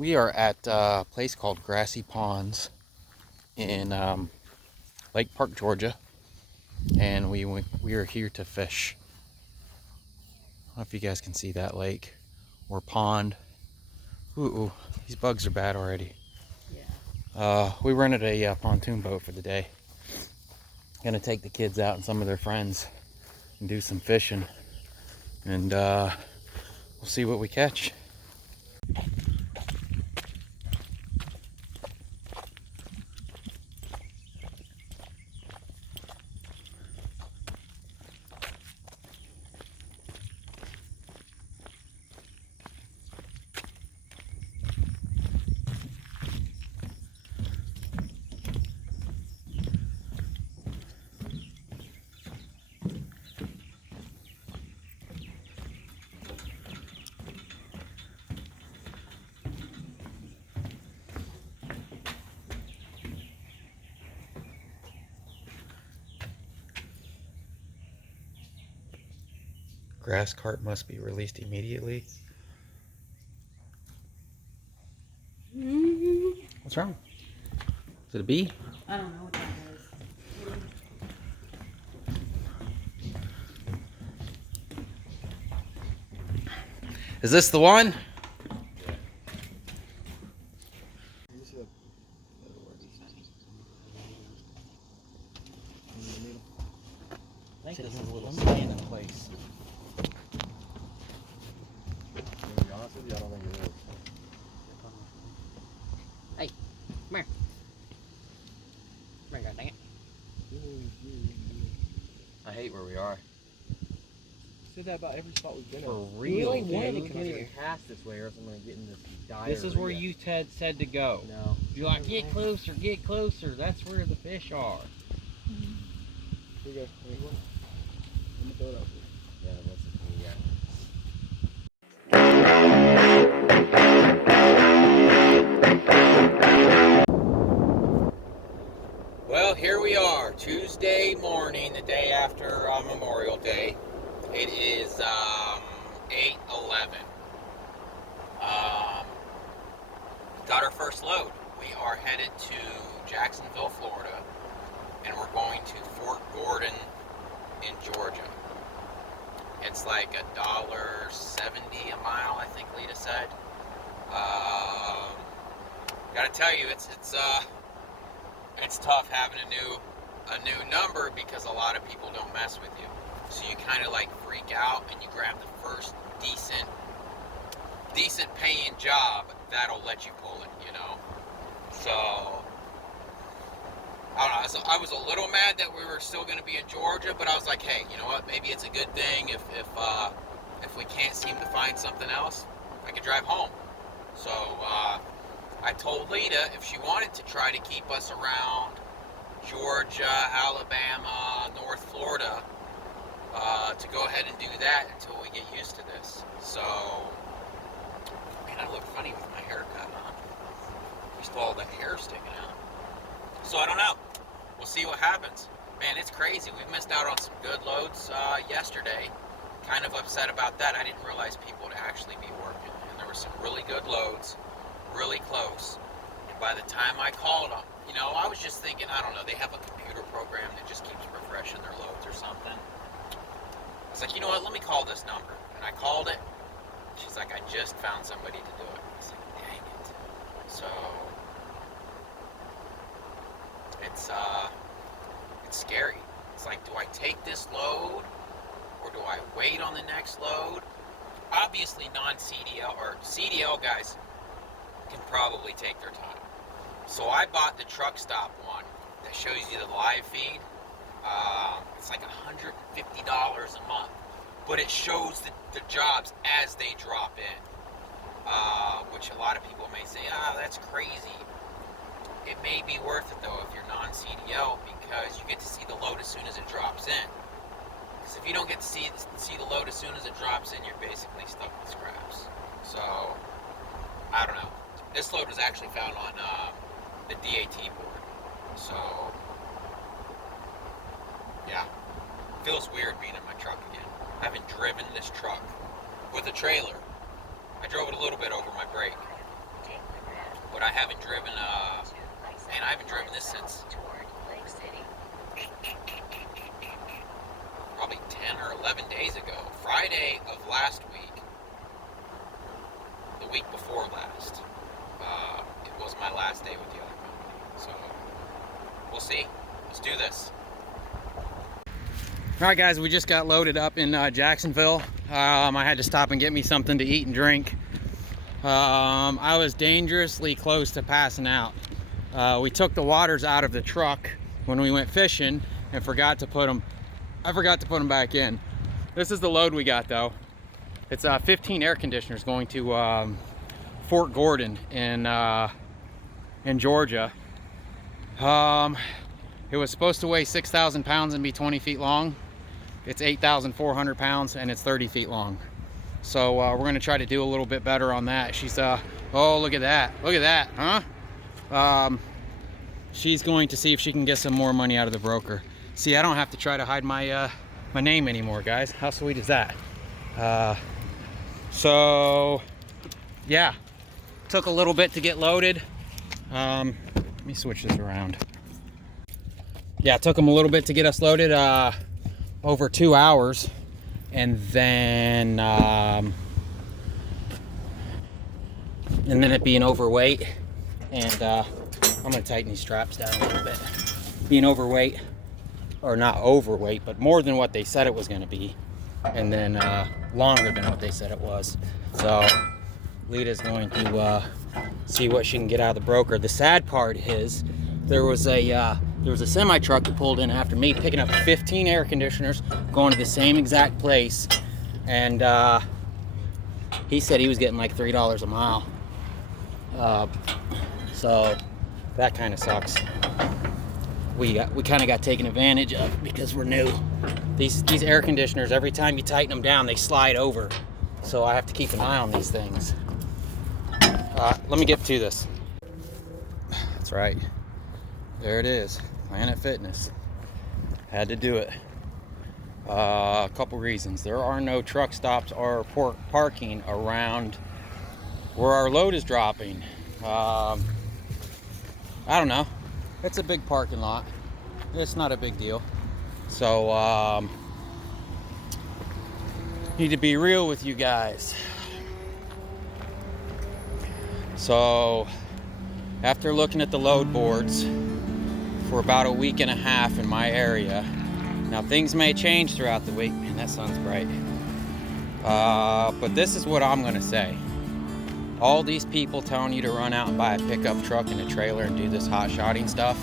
We are at a place called Grassy Ponds in Lake Park, Georgia, and we are here to fish. I don't know if you guys can see that lake or pond. Ooh, these bugs are bad already. Yeah. We rented a pontoon boat for the day. Gonna take the kids out and some of their friends and do some fishing, and we'll see what we catch. Grass carp must be released immediately. What's wrong? Is it a bee? I don't know what that is. Is this the one? I think this is a little stand in place. To be honest with you, I don't think it is. Hey, come here. Come here, dang it. I hate where we are. Said that about every spot we've been For in. real, wanted to dude. come I here. can't even pass this way or else I'm going to get in this diarrhea. This is where you said to go. No. You're like, get closer, get closer. That's where the fish are. Here you go. Let me throw it out there. Yeah, that's the thing. Well, here we are, Tuesday morning, the day after Memorial Day. It is 8:11. Got our first load. We are headed to Jacksonville, Florida, and we're going to Fort Gordon in Georgia. It's like $1.70 a mile, I think Lita said. Gotta tell you, it's tough having a new number because a lot of people don't mess with you. So you kind of like freak out and you grab the first decent paying job that'll let you pull it, you know. So I don't know. So I was a little mad that we were still going to be in Georgia, but I was like, hey, you know what? Maybe it's a good thing if we can't seem to find something else, I could drive home. So I told Lita if she wanted to try to keep us around Georgia, Alabama, North Florida, to go ahead and do that until we get used to this. So, man, I look funny with my haircut, huh? Just all the hair sticking out. So I don't know. We'll see what happens. Man, it's crazy. We've missed out on some good loads yesterday. Kind of upset about that. I didn't realize people would actually be working. And there were some really good loads, really close. And by the time I called them, you know, I was just thinking, I don't know, they have a computer program that just keeps refreshing their loads or something. I was like, you know what, let me call this number. And I called it. She's like, I just found somebody to do it. I was like, dang it. So it's scary. It's like, do I take this load or do I wait on the next load? Obviously non-CDL or CDL guys can probably take their time. So I bought the truck stop one that shows you the live feed. It's like $150 a month, but it shows the jobs as they drop in, which a lot of people may say, that's crazy. It may be worth it though if you're non-CDL because you get to see the load as soon as it drops in. Because if you don't get to see the load as soon as it drops in, you're basically stuck with scraps. So, I don't know. This load was actually found on the DAT board. So, yeah. Feels weird being in my truck again. I haven't driven this truck with a trailer. I drove it a little bit over my break. haven't driven, man, I haven't driven this since probably 10 or 11 days ago. Friday of last week, the week before last, it was my last day with the other company. So, we'll see. Let's do this. All right, guys, we just got loaded up in Jacksonville. I had to stop and get me something to eat and drink. I was dangerously close to passing out. We took the waters out of the truck when we went fishing and forgot to put them. I forgot to put them back in. This is the load we got, though. It's 15 air conditioners going to Fort Gordon in Georgia. It was supposed to weigh 6,000 pounds and be 20 feet long. It's 8,400 pounds and it's 30 feet long. So we're gonna try to do a little bit better on that. She's oh, look at that, huh? She's going to see if she can get some more money out of the broker. See, I don't have to try to hide my my name anymore, guys. How sweet is that? So yeah, took a little bit to get loaded. Let me switch this around. Yeah, it took them a little bit to get us loaded, over 2 hours, and then it being overweight, and I'm gonna tighten these straps down a little bit. Being overweight, or not overweight, but more than what they said it was gonna be, and then longer than what they said it was. So Lita's going to see what she can get out of the broker. The sad part is there was a semi truck that pulled in after me, picking up 15 air conditioners, going to the same exact place, and he said he was getting like $3 a mile. So that kind of sucks. We kind of got taken advantage of because we're new. These air conditioners, every time you tighten them down, they slide over. So I have to keep an eye on these things. Let me get to this. That's right. There it is. Planet Fitness. Had to do it. A couple reasons. There are no truck stops or parking around where our load is dropping. I don't know. It's a big parking lot. It's not a big deal. So, need to be real with you guys. So, after looking at the load boards for about a week and a half in my area, now things may change throughout the week. Man, that sun's bright. But this is what I'm gonna say. All these people telling you to run out and buy a pickup truck and a trailer and do this hot-shotting stuff,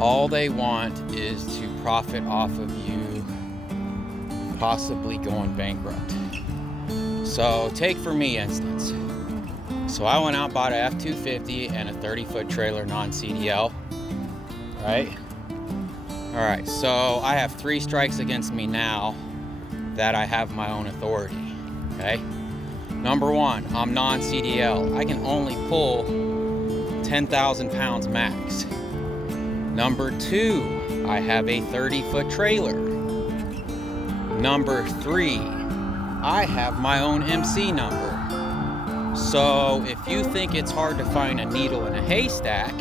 all they want is to profit off of you possibly going bankrupt. So take for me instance. So I went out and bought a F-250 and a 30-foot trailer non-CDL, right? All right, so I have 3 strikes against me now that I have my own authority, okay? Number 1, I'm non-CDL. I can only pull 10,000 pounds max. Number 2, I have a 30-foot trailer. Number 3, I have my own MC number. So if you think it's hard to find a needle in a haystack,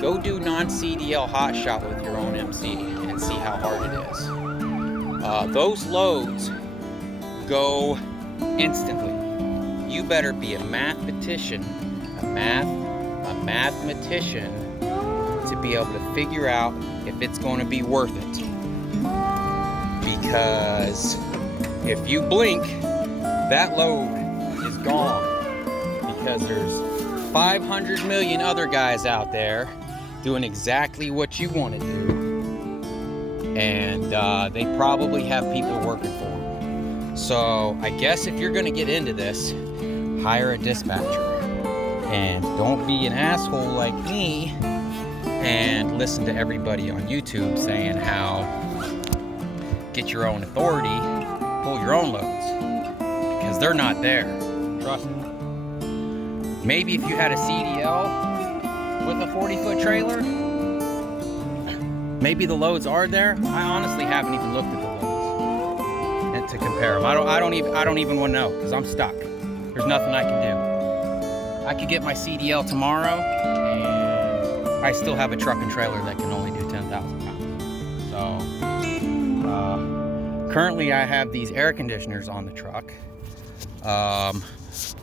go do non-CDL Hotshot with your own MC and see how hard it is. Those loads go instantly. You better be a mathematician to be able to figure out if it's going to be worth it. Because if you blink, that load is gone. Because there's 500 million other guys out there doing exactly what you want to do. And they probably have people working for them. So I guess if you're going to get into this, hire a dispatcher. And don't be an asshole like me and listen to everybody on YouTube saying how get your own authority, pull your own loads. Because they're not there. Trust me. Maybe if you had a CDL with a 40-foot trailer, maybe the loads are there. I honestly haven't even looked at the loads and to compare them. I don't even want to know because I'm stuck. There's nothing I can do. I could get my CDL tomorrow, and I still have a truck and trailer that can only do 10,000 pounds. So, currently I have these air conditioners on the truck.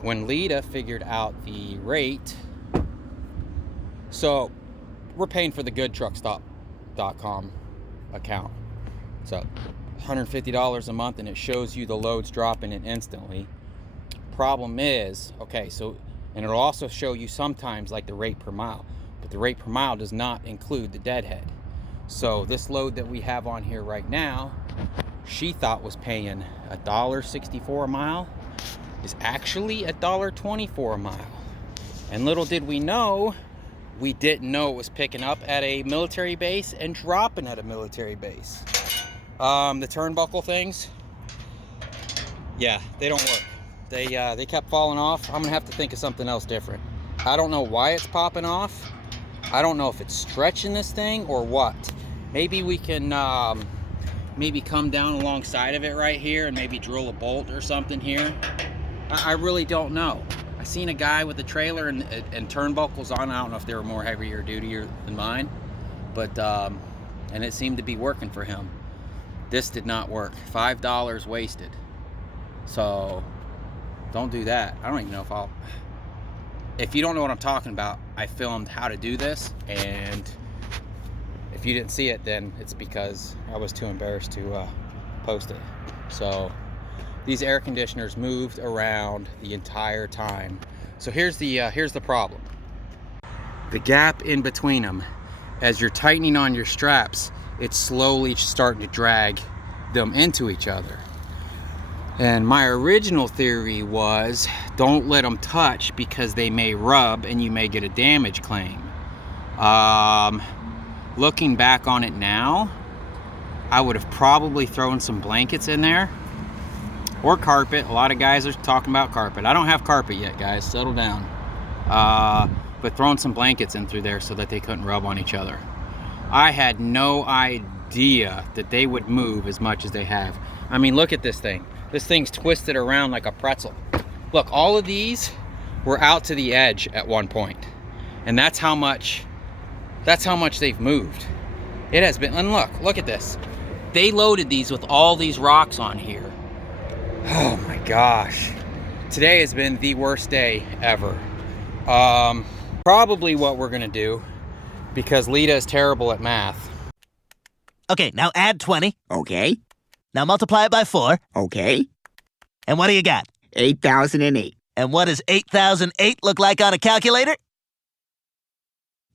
When Lita figured out the rate, so we're paying for the goodtruckstop.com account. So $150 a month, and it shows you the loads dropping it instantly. Problem is, okay, so, and it'll also show you sometimes like the rate per mile, but the rate per mile does not include the deadhead. So this load that we have on here right now, she thought was paying $1.64 a mile, is actually $1.24 a mile. And little did we know, we didn't know it was picking up at a military base and dropping at a military base. The turnbuckle things, yeah, they don't work. They kept falling off. I'm gonna have to think of something else different. I don't know why it's popping off. I don't know if it's stretching this thing or what. Maybe we can maybe come down alongside of it right here and maybe drill a bolt or something here. I really don't know. I seen a guy with a trailer and turnbuckles on. I don't know if they were more heavier duty than mine, but and it seemed to be working for him. This did not work. $5 wasted. So don't do that. I don't even know if if you don't know what I'm talking about, I filmed how to do this, and if you didn't see it, then it's because I was too embarrassed to post it. So these air conditioners moved around the entire time. So here's the problem. The gap in between them, as you're tightening on your straps, it's slowly starting to drag them into each other. And my original theory was, don't let them touch because they may rub and you may get a damage claim. Looking back on it now, I would have probably thrown some blankets in there, or carpet. A lot of guys are talking about carpet. I don't have carpet yet, guys, settle down. But throwing some blankets in through there so that they couldn't rub on each other. I had no idea that they would move as much as they have. I mean, look at this thing. This thing's twisted around like a pretzel. Look, all of these were out to the edge at one point. And that's how much they've moved. It has been, and look at this. They loaded these with all these rocks on here. Oh my gosh. Today has been the worst day ever. Probably what we're gonna do, because Lita is terrible at math. Okay, now add 20. Okay. Now multiply it by 4. Okay. And what do you got? 8,008. And what does 8,008 look like on a calculator?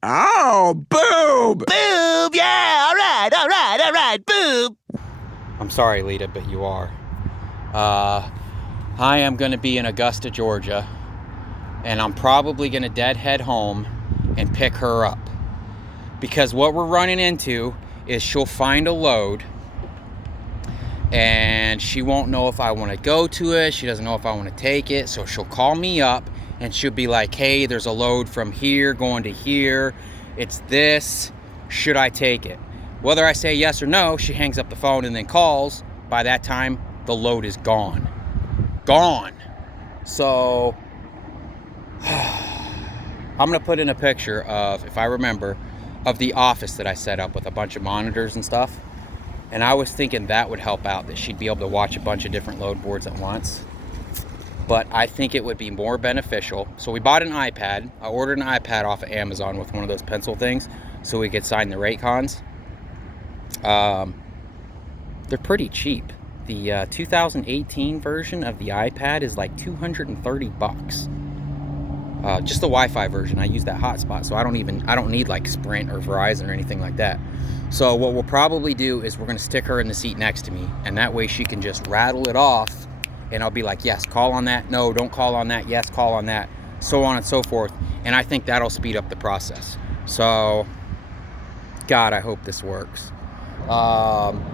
Oh, boob! Boob! Yeah! All right, boob! I'm sorry, Lita, but you are. I am going to be in Augusta, Georgia, and I'm probably going to deadhead home and pick her up. Because what we're running into is she'll find a load, and she won't know if I want to go to it. She doesn't know if I want to take it, so she'll call me up, and she'll be like, hey, there's a load from here going to here. It's this. Should I take it? Whether I say yes or no, she hangs up the phone and then calls. By that time, the load is gone. Gone. So, I'm going to put in a picture of, if I remember, of the office that I set up with a bunch of monitors and stuff. And I was thinking that would help out, that she'd be able to watch a bunch of different load boards at once. But I think it would be more beneficial. So we bought an iPad. I ordered an iPad off of Amazon with one of those pencil things so we could sign the rate cons. They're pretty cheap. The 2018 version of the iPad is like 230 bucks. Just the Wi-Fi version. I use that hotspot, so I don't need like Sprint or Verizon or anything like that. So what we'll probably do is we're gonna stick her in the seat next to me, and that way she can just rattle it off, and I'll be like, yes, call on that, no, don't call on that, yes, call on that, so on and so forth. And I think that'll speed up the process. So, God, I hope this works.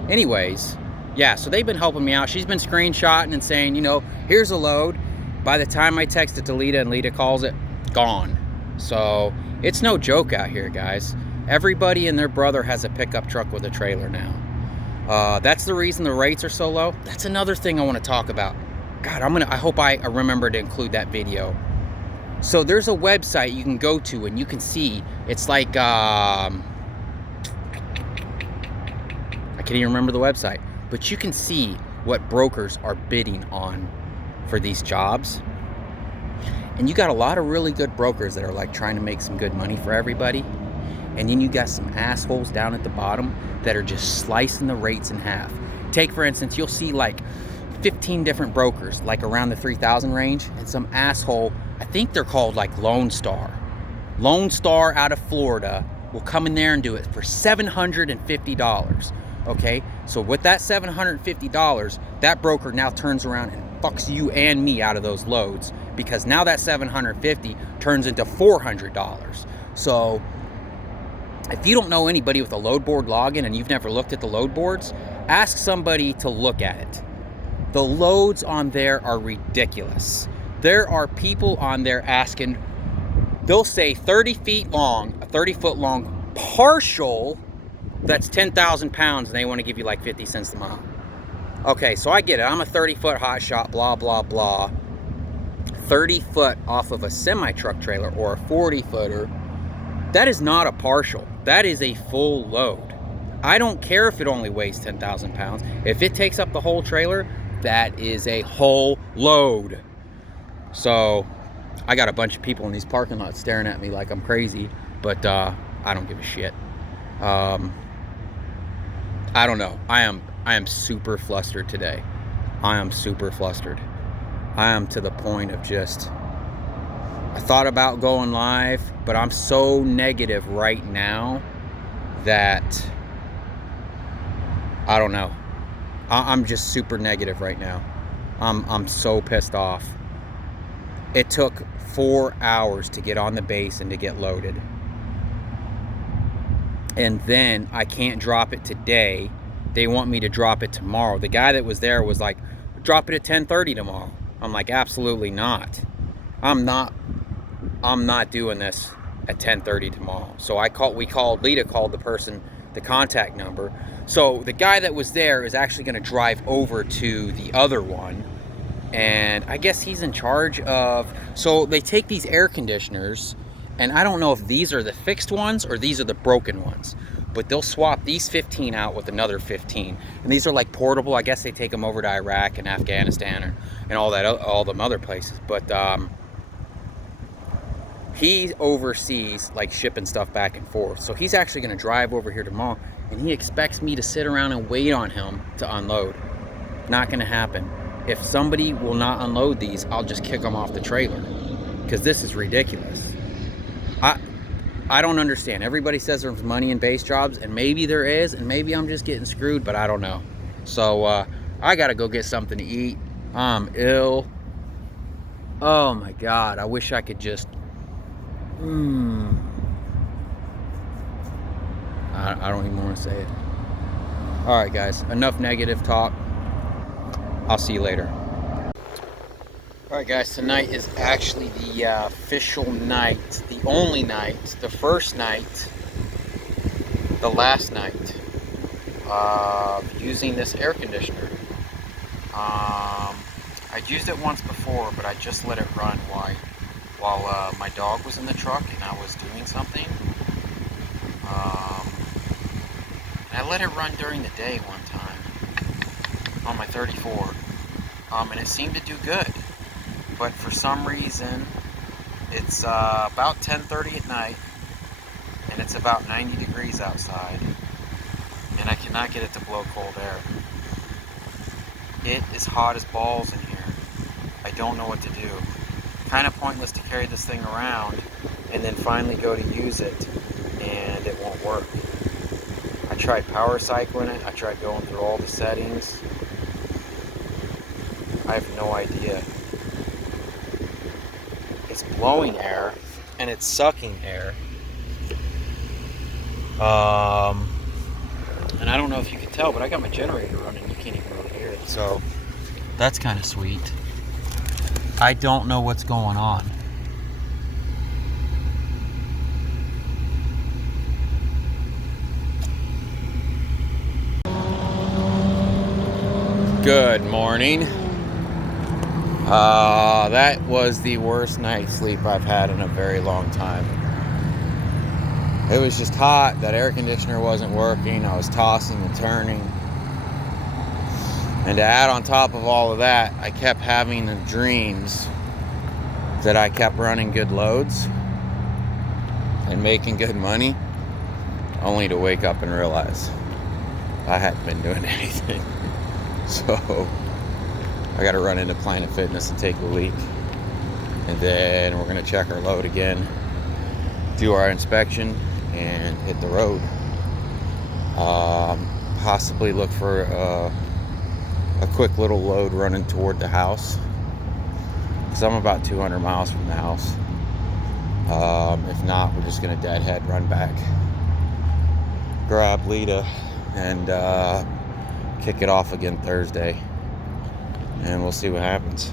Anyways, yeah, so they've been helping me out. She's been screenshotting and saying, you know, here's a load. By the time I text it to Lita and Lita calls it, gone. So it's no joke out here, guys. Everybody and their brother has a pickup truck with a trailer now. That's the reason the rates are so low. That's another thing I want to talk about. God, I hope I remember to include that video. So there's a website you can go to and you can see, it's like, I can't even remember the website, but you can see what brokers are bidding on for these jobs. And you got a lot of really good brokers that are like trying to make some good money for everybody. And then you got some assholes down at the bottom that are just slicing the rates in half. Take, for instance, you'll see like 15 different brokers, like around the 3,000 range, and some asshole, I think they're called like Lone Star. Lone Star out of Florida will come in there and do it for $750. Okay, so with that $750, that broker now turns around and fucks you and me out of those loads, because now that $750 turns into $400. So if you don't know anybody with a load board login and you've never looked at the load boards, ask somebody to look at it. The loads on there are ridiculous. There are people on there asking, they'll say 30 feet long, a 30-foot long partial that's 10,000 pounds, and they want to give you like 50 cents a mile. Okay, so I get it. I'm a 30-foot Hotshot, blah, blah, blah. 30 foot off of a semi-truck trailer or a 40-footer, that is not a partial. That is a full load. I don't care if it only weighs 10,000 pounds. If it takes up the whole trailer, that is a whole load. So I got a bunch of people in these parking lots staring at me like I'm crazy, but I don't give a shit. I don't know. I am super flustered today. I am super flustered. I am to the point of just, I thought about going live, but I'm so negative right now that I don't know. I'm just super negative right now. I'm so pissed off. It took 4 hours to get on the base and to get loaded. And then I can't drop it today. They want me to drop it tomorrow. The guy that was there was like, drop it at 10:30 tomorrow. I'm like, absolutely not. I'm not doing this at 10:30 tomorrow. So Lita called the person, the contact number. So the guy that was there is actually going to drive over to the other one. And I guess he's in charge of, so they take these air conditioners, and I don't know if these are the fixed ones or these are the broken ones, but they'll swap these 15 out with another 15. And these are like portable. I guess they take them over to Iraq and Afghanistan and all them other places. But he oversees like shipping stuff back and forth. So he's actually going to drive over here tomorrow, and he expects me to sit around and wait on him to unload. Not going to happen. If somebody will not unload these, I'll just kick them off the trailer, because this is ridiculous. I don't understand. Everybody says there's money in base jobs, and maybe there is, and maybe I'm just getting screwed, but I don't know. So I gotta go get something to eat. I'm ill. Oh my God, I wish I could just I don't even want to say it. All right, guys, enough negative talk. I'll see you later. All right, guys, tonight is actually the official night, the only night, the first night, the last night of using this air conditioner. I'd used it once before, but I just let it run while my dog was in the truck and I was doing something. And I let it run during the day one time on my 34, and it seemed to do good. But for some reason, it's about 10:30 at night, and it's about 90 degrees outside, and I cannot get it to blow cold air. It is hot as balls in here. I don't know what to do. Kind of pointless to carry this thing around and then finally go to use it, and it won't work. I tried power cycling it. I tried going through all the settings. I have no idea. It's blowing air and it's sucking air. And I don't know if you can tell, but I got my generator running. You can't even really hear it. So that's kind of sweet. I don't know what's going on. Good morning. That was the worst night's sleep I've had in a very long time. It was just hot. That air conditioner wasn't working. I was tossing and turning. And to add on top of all of that, I kept having the dreams that I kept running good loads and making good money, only to wake up and realize I hadn't been doing anything. So I got to run into Planet Fitness and take a leak. And then we're going to check our load again, do our inspection, and hit the road. Possibly look for a quick little load running toward the house, because I'm about 200 miles from the house. If not, we're just going to deadhead, run back, grab Lita, and kick it off again Thursday. And we'll see what happens.